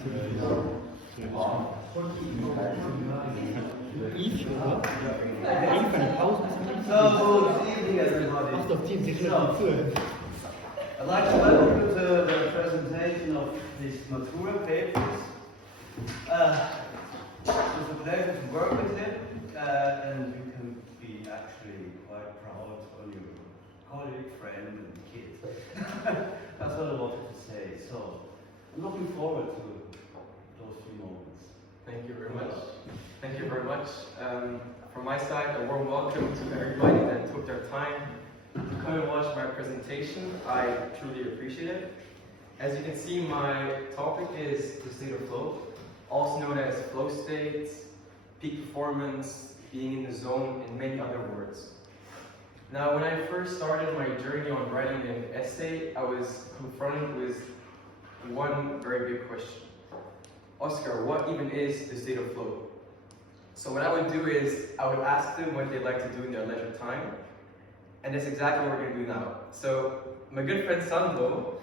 Yves, oder? Yves van der Pauze is So, good evening everybody. Wacht op 10 seconden. I'd like to welcome you to the presentation of these Matura papers. It's a pleasure to work with you, and you can be actually quite proud on your colleague, friend, and kid. That's what I wanted to say. So, I'm looking forward to those few moments. Thank you very much. Thank you very much. From my side, a warm welcome to everybody that took their time to come and watch my presentation. I truly appreciate it. As you can see, my topic is the state of flow, also known as flow states, peak performance, being in the zone, and many other words. Now, when I first started my journey on writing an essay, I was confronted with one very big question. Oscar, what even is the state of flow? So what I would do is, I would ask them what they'd like to do in their leisure time, and that's exactly what we're going to do now. So, my good friend Sandro,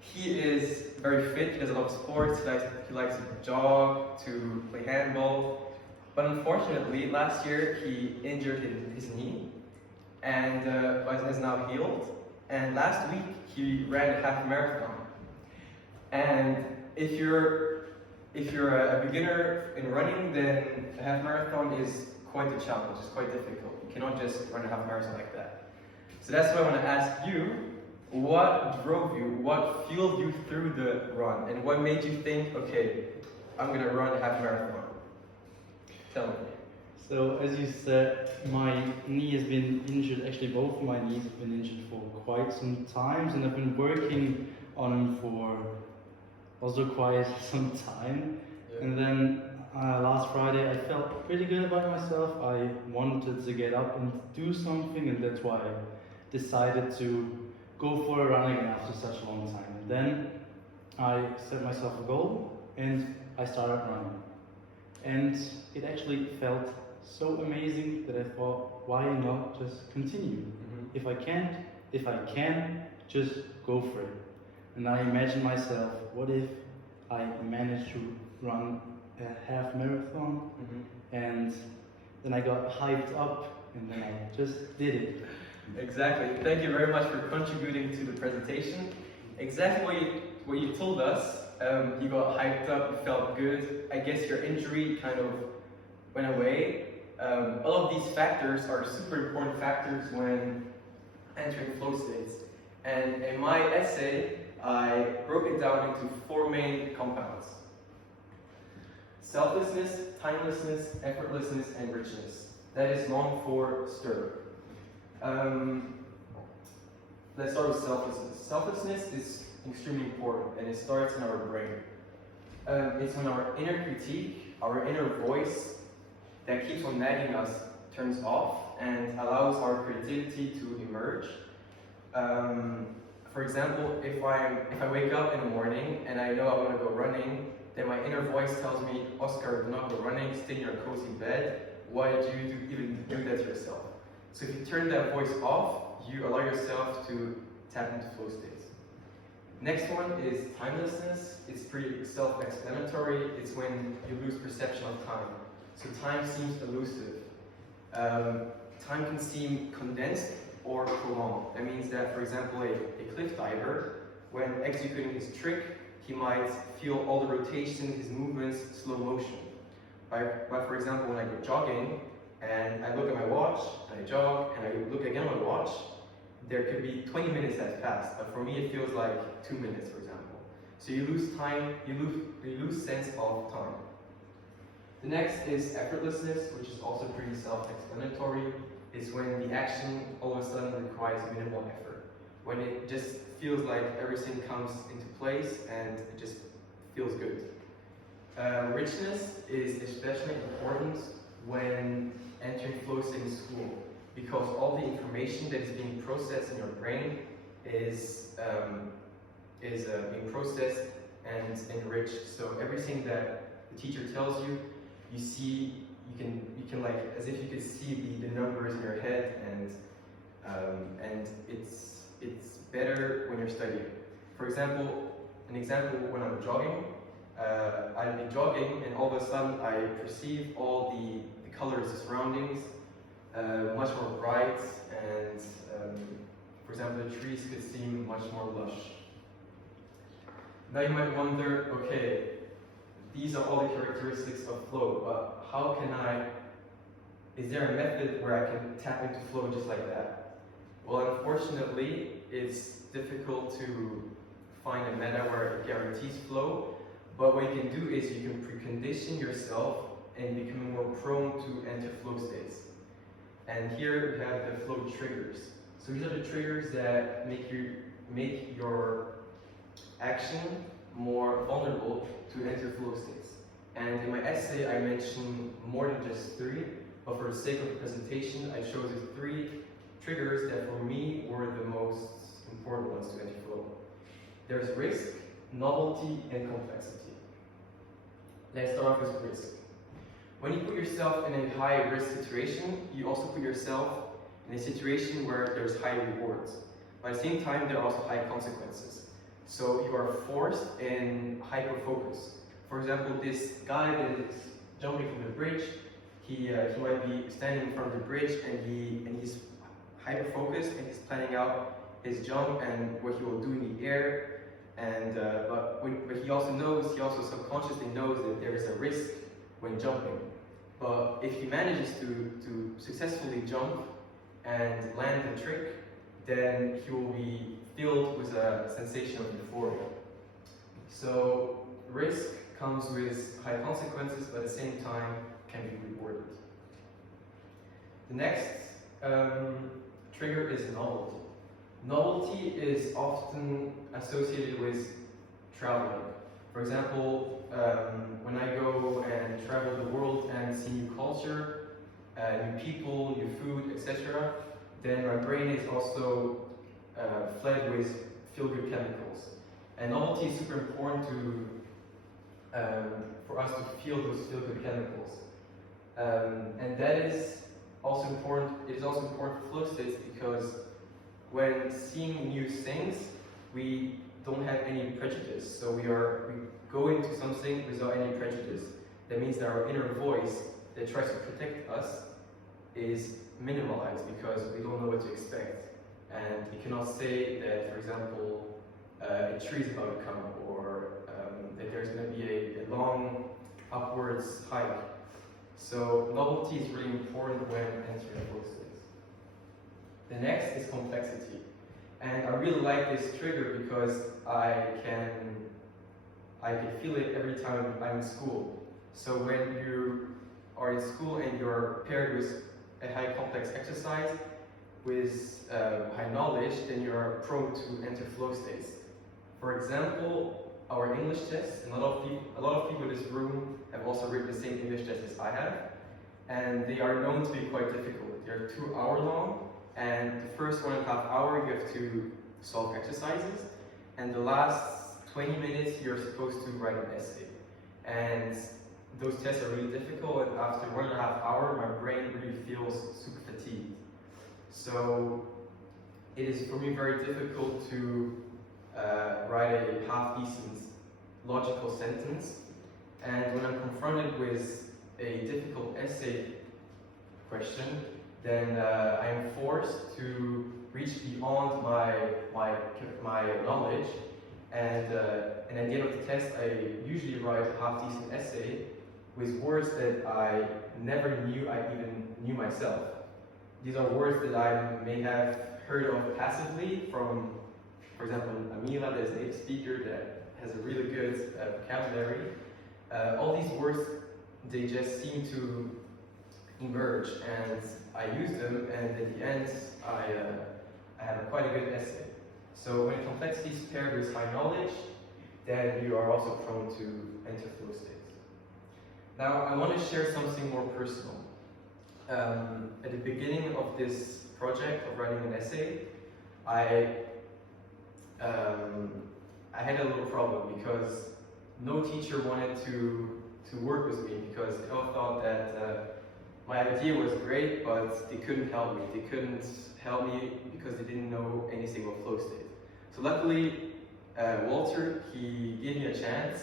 he is very fit, he does a lot of sports, he likes to jog, to play handball, but unfortunately, last year he injured his knee, and is now healed, and last week he ran a half marathon. And if you're a beginner in running, then a half marathon is quite a challenge, it's quite difficult. You cannot just run a half marathon like that. So that's why I want to ask you, what drove you, what fueled you through the run, and what made you think, okay, I'm going to run a half marathon? Tell me. So, as you said, my knee has been injured, actually both of my knees have been injured for quite some time, and I've been working on them for also quite some time. Yeah. And then last Friday I felt pretty good about myself. I wanted to get up and do something, and that's why I decided to go for a run again after such a long time. And then I set myself a goal and I started running. And it actually felt so amazing that I thought, why not just continue? If I can, just go for it. And I imagined myself, what if I managed to run a half marathon? And then I got hyped up and then I just did it. Exactly. Thank you very much for contributing to the presentation. Exactly what you told us. You got hyped up, you felt good. I guess your injury kind of went away. All of these factors are super important factors when entering flow states. And in my essay, I broke it down into 4 main compounds: selflessness, timelessness, effortlessness, and richness. That is long for stir. Let's start with selflessness. Selflessness is extremely important, and it starts in our brain. It's when our inner critique, our inner voice that keeps on nagging us turns off and allows our creativity to emerge. For example, if I wake up in the morning and I know I want to go running, then my inner voice tells me, Oscar, do not go running, stay in your cozy bed. Why did you even do that to yourself? So if you turn that voice off, you allow yourself to tap into flow states. Next one is timelessness. It's pretty self-explanatory. It's when you lose perception of time. So time seems elusive. Time can seem condensed or prolonged. That means that, for example, a cliff diver, when executing his trick, he might feel all the rotation, his movements, slow motion. But for example, when I go jogging, and I look at my watch, and I jog, and I look again at my watch, there could be 20 minutes that passed, but for me it feels like 2 minutes, for example. So you lose time, you lose sense of time. The next is effortlessness, which is also pretty self-explanatory. It's when the action all of a sudden requires minimal effort. When it just feels like everything comes into place and it just feels good. Richness is especially important when entering flow state in school, because all the information that is being processed in your brain is being processed and enriched. So everything that the teacher tells you, you see, you can like, as if you could see the numbers in your head, and it's better when you're studying. For example, when I'm jogging, I'd be jogging, and all of a sudden I perceive all the colors, the surroundings, much more bright, and for example, the trees could seem much more lush. Now you might wonder, okay, these are all the characteristics of flow, but how can is there a method where I can tap into flow just like that? Well, unfortunately, it's difficult to find a meta where it guarantees flow, but what you can do is you can precondition yourself and become more prone to enter flow states. And here we have the flow triggers. So these are the triggers that make your action more vulnerable to enter flow states. And in my essay, I mentioned more than just 3, but for the sake of the presentation, I chose the 3 triggers that for me were the most important ones to enter flow. There's risk, novelty, and complexity. Let's start off with risk. When you put yourself in a high risk situation, you also put yourself in a situation where there's high rewards. But at the same time, there are also high consequences. So you are forced in hyper-focus. For example, this guy that is jumping from the bridge, he might be standing in front of the bridge and he's hyper-focused and he's planning out his jump and what he will do in the air. And but he also subconsciously knows that there is a risk when jumping. But if he manages to successfully jump and land the trick, then he will be filled with a sensation of euphoria. So risk comes with high consequences, but at the same time can be rewarded. The next trigger is novelty. Novelty is often associated with traveling. For example, when I go and travel the world and see new culture, new people, new food, etc., then my brain is also fled with feel-good chemicals. And novelty is super important for us to feel those feel-good chemicals. And that is also important. It is also important for flow states because when seeing new things, we don't have any prejudice. So we go into something without any prejudice. That means that our inner voice that tries to protect us is minimalized because we don't know what to expect. And you cannot say that, for example, a tree is about to come or that there's going to be a long upwards hike. So novelty is really important when entering flow states. The next is complexity. And I really like this trigger because I can feel it every time I'm in school. So when you are in school and you're paired with a high complex exercise with high knowledge, then you're prone to enter flow states. For example, our English tests, and a lot of people in this room have also written the same English test as I have, and they are known to be quite difficult. They're 2 hours long, and the first 1.5 hours you have to solve exercises, and the last 20 minutes you're supposed to write an essay. And those tests are really difficult, and after 1.5 hours, my brain really feels super fatigued. So it is for me very difficult to write a half-decent logical sentence. And when I'm confronted with a difficult essay question, then I am forced to reach beyond my knowledge. And at the end of the test, I usually write a half-decent essay with words that I never knew I even knew myself. These are words that I may have heard of passively from, for example, Amila, that is a native speaker that has a really good vocabulary. All these words, they just seem to emerge, and I use them, and at the end, I have quite a good essay. So when complexity is paired with high knowledge, then you are also prone to enter flow states. Now, I want to share something more personal. At the beginning of this project of writing an essay, I had a little problem because no teacher wanted to work with me because they all thought that my idea was great, but they couldn't help me. They couldn't help me because they didn't know anything about flow state. So luckily, Walter, he gave me a chance,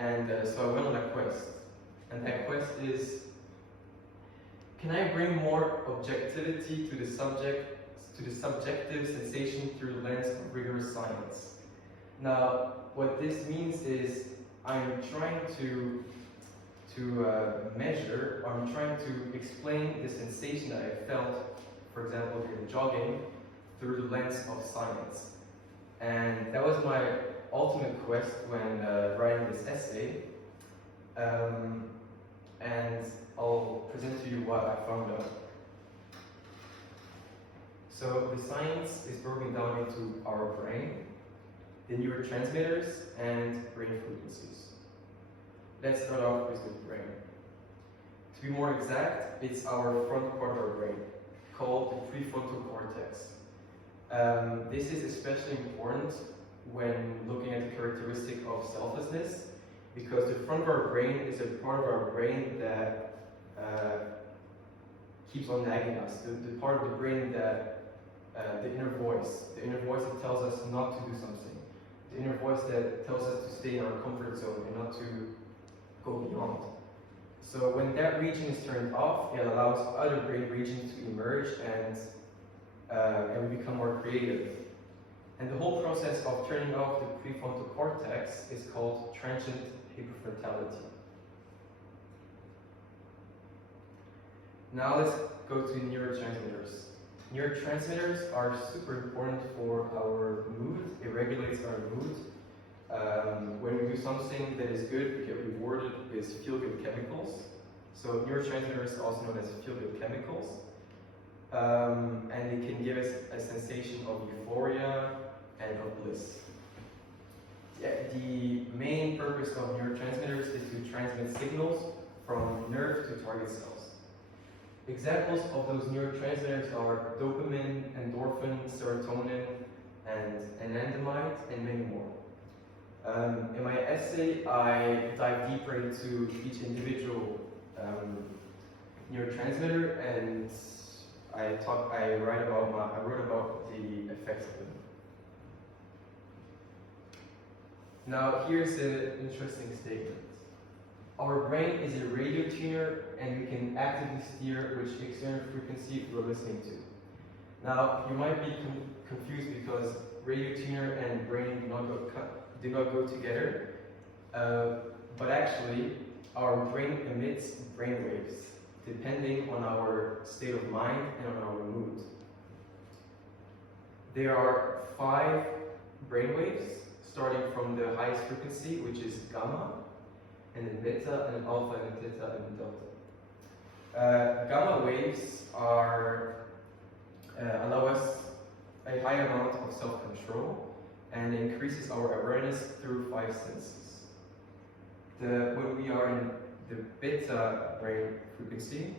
And so I went on a quest. And that quest is, can I bring more objectivity to the subjective sensation through the lens of rigorous science? Now, what this means is I'm trying to measure, or I'm trying to explain the sensation that I felt, for example, during jogging, through the lens of science. And that was my ultimate quest when writing this essay. And I'll present to you what I found out. So the science is broken down into our brain, the neurotransmitters, and brain frequencies. Let's start off with the brain. To be more exact, it's our front part of our brain, called the prefrontal cortex. This is especially important when looking at the characteristic of selflessness, because the front of our brain is a part of our brain that keeps on nagging us. The part of the brain that, the inner voice that tells us not to do something, the inner voice that tells us to stay in our comfort zone and not to go beyond. So when that region is turned off, it allows other brain regions to emerge and we become more creative. And the whole process of turning off the prefrontal cortex is called transient hyperfrontality. Now let's go to neurotransmitters. Neurotransmitters are super important for our mood. It regulates our mood. When we do something that is good, we get rewarded with feel-good chemicals. So neurotransmitters are also known as feel-good chemicals. And it can give us a sensation of euphoria and of bliss. The main purpose of neurotransmitters is to transmit signals from nerve to target cells. Examples of those neurotransmitters are dopamine, endorphin, serotonin, and anandamide, and many more. In my essay, I dive deeper into each individual neurotransmitter, and I wrote about the effects of them. Now, here's an interesting statement. Our brain is a radio tuner, and we can actively steer which external frequency we're listening to. Now, you might be confused because radio tuner and brain do not go together, but actually, our brain emits brain waves depending on our state of mind and on our mood. There are 5 brain waves, starting from the highest frequency, which is gamma, and then beta, and then alpha, and then theta, and then delta. Gamma waves allow us a high amount of self-control and increases our awareness through 5 senses. When we are in the beta brain frequency,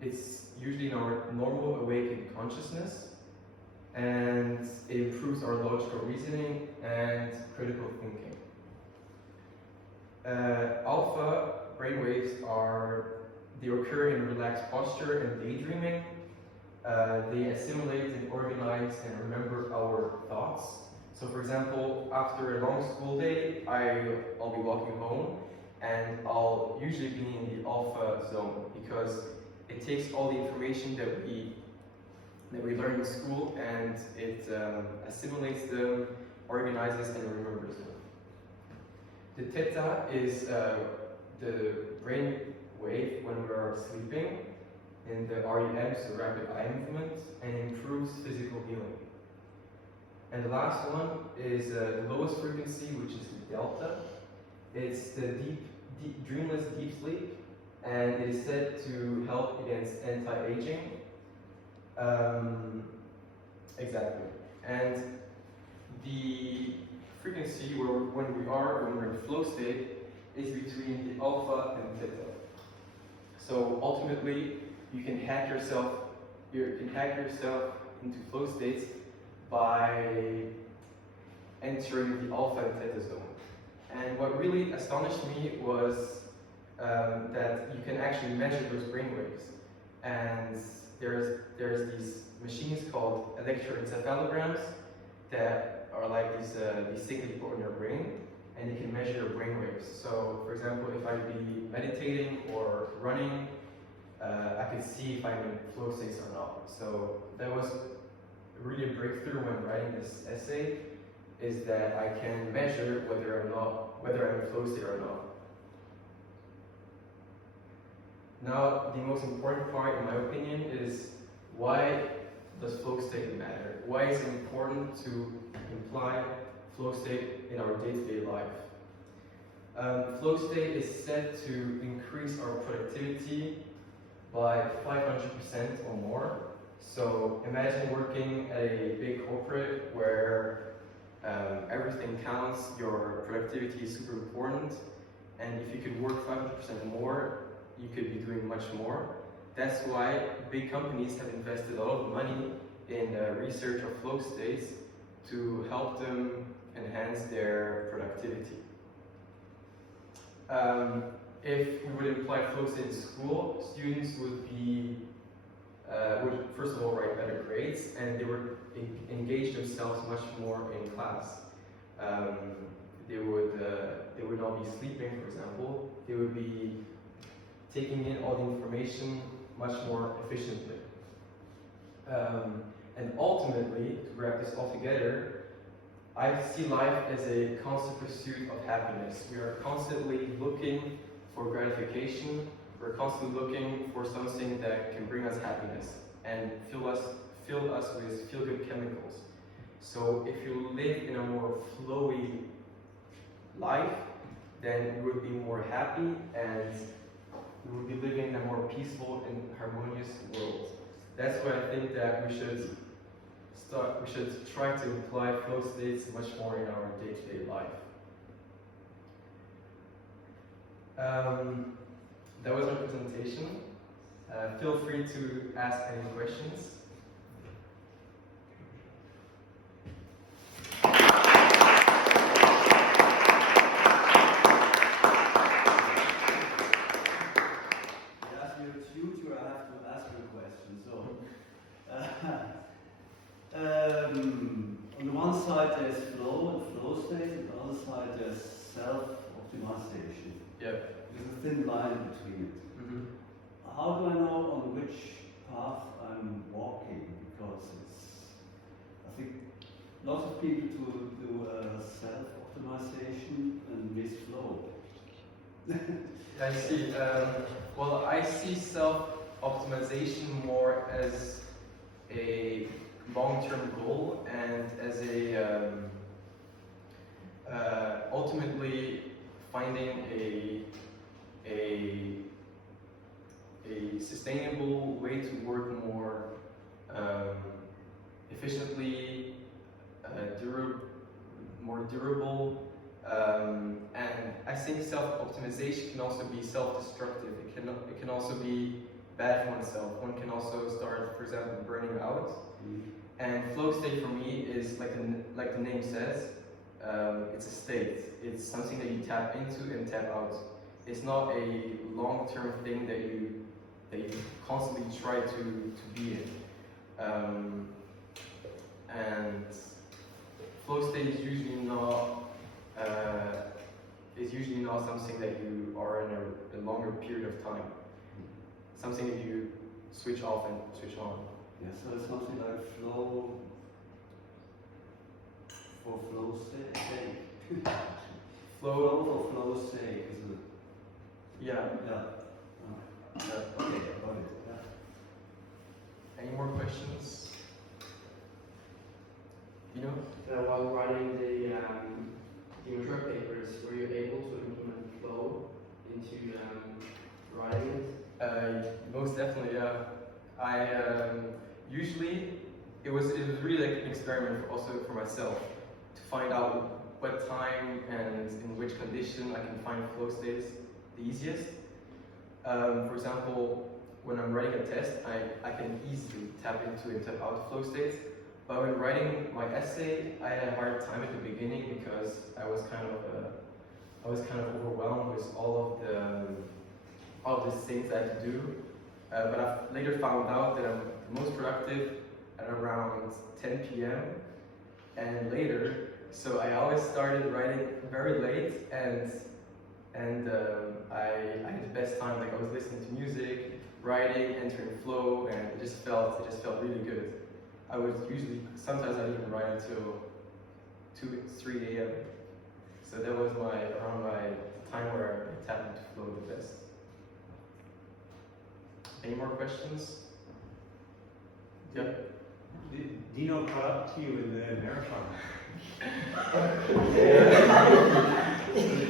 it's usually in our normal awakened consciousness, and it improves our logical reasoning and critical thinking. Alpha brainwaves they occur in relaxed posture and daydreaming. They assimilate and organize and remember our thoughts. So for example, after a long school day, I'll be walking home, and I'll usually be in the alpha zone because it takes all the information that we learn in school, and it assimilates them, organizes, and remembers them. The theta is the brain wave when we are sleeping, in the REM, so rapid eye movement, and improves physical healing. And the last one is the lowest frequency, which is the delta. It's the dreamless deep sleep, and it is said to help against anti-aging. Exactly. And the frequency when we're in flow state is between the alpha and theta. So ultimately, you can hack yourself into flow states by entering the alpha and theta zone. And what really astonished me was that you can actually measure those brainwaves. And there's these machines called electroencephalograms that are like these things that you put in your brain, and and they can measure your brain waves. So, for example, if I'd be meditating or running, I could see if I'm in flow states or not. So that was really a breakthrough when writing this essay, is that I can measure whether I'm in flow state or not. Now, the most important part, in my opinion, is why does flow state matter? Why is it important to imply flow state in our day-to-day life? Flow state is said to increase our productivity by 500% or more. So imagine working at a big corporate where everything counts, your productivity is super important, and if you could work 500% more, you could be doing much more. That's why big companies have invested a lot of money in research of flow states to help them enhance their productivity. If we would apply flow state in school, students would first of all write better grades, and they would engage themselves much more in class. They would not be sleeping, for example. They would be taking in all the information much more efficiently. And ultimately, to wrap this all together, I see life as a constant pursuit of happiness. We are constantly looking for gratification. We're constantly looking for something that can bring us happiness and fill us with feel-good chemicals. So if you live in a more flowy life, then you would be more happy and we would be living in a more peaceful and harmonious world. That's why I think that we should try to apply flow states much more in our day-to-day life. That was my presentation. Feel free to ask any questions. As you're a tutor, I have to ask you a question. So, on the one side there's flow and flow state, and on the other side there's self-optimization. Yeah. There's a thin line between it. Mm-hmm. How do I know on which path I'm walking? Because I think lots of people do self-optimization and miss flow. I see. Well, I see self-optimization more as a long-term goal and as ultimately finding a sustainable way to work more efficiently, more durable, and I think self-optimization can also be self-destructive. It can also be bad for oneself. One can also start, for example, burning out. And flow state for me is like the name says, it's a state. It's something that you tap into and tap out. It's not a long-term thing that you constantly try to be in. And flow state is usually not something that you are in a longer period of time. Something that you switch off and switch on. Yeah, so it's something like flow for flow's sake. Flow for flow's sake, isn't it? Yeah. Yeah. Yeah. Okay, I got it. Yeah. Any more questions? You know? While writing the intro papers, were you able to implement flow into writing it? Most definitely, yeah. I usually it was really like an experiment also for myself to find out what time and in which condition I can find flow states the easiest. For example, when I'm writing a test, I can easily tap into and tap out flow states. But when writing my essay, I had a hard time at the beginning because I was kind of overwhelmed with all of these things I had to do. But I've later found out that I'm most productive at around 10 p.m. and later So I always started riding very late, and I had the best time. Like I was listening to music, riding, entering flow, and it just felt really good. I would usually sometimes I'd even ride until 2, 3 a.m. So that was around my time where I tapped into flow the best. Any more questions? Yep. Did Dino caught up to you in the marathon?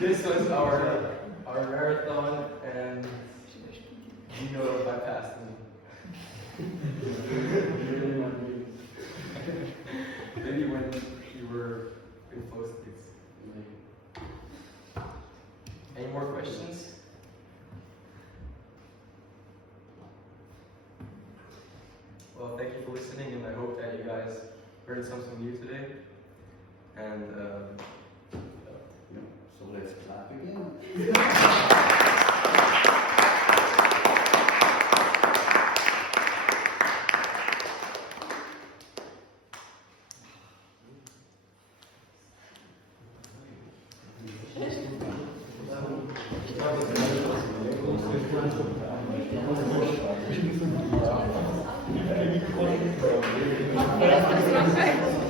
This was our marathon, and Dino bypassed me. Maybe when you were in post-its. Any more questions? Well, thank you for listening, and I hope that you guys learned something new today. And So let's clap again. Ja, dat is